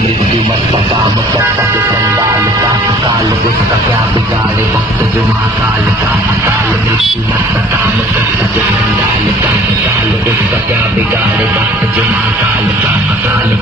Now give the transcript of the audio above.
मृत्यु मत काम तब संडाल का काल उसका क्या बिगाड़े भक्त जो महाकाल का काल मृत्यु मत काम तब संडाल का काल उसका क्या बिगाड़े भक्त जो महाकाल का काल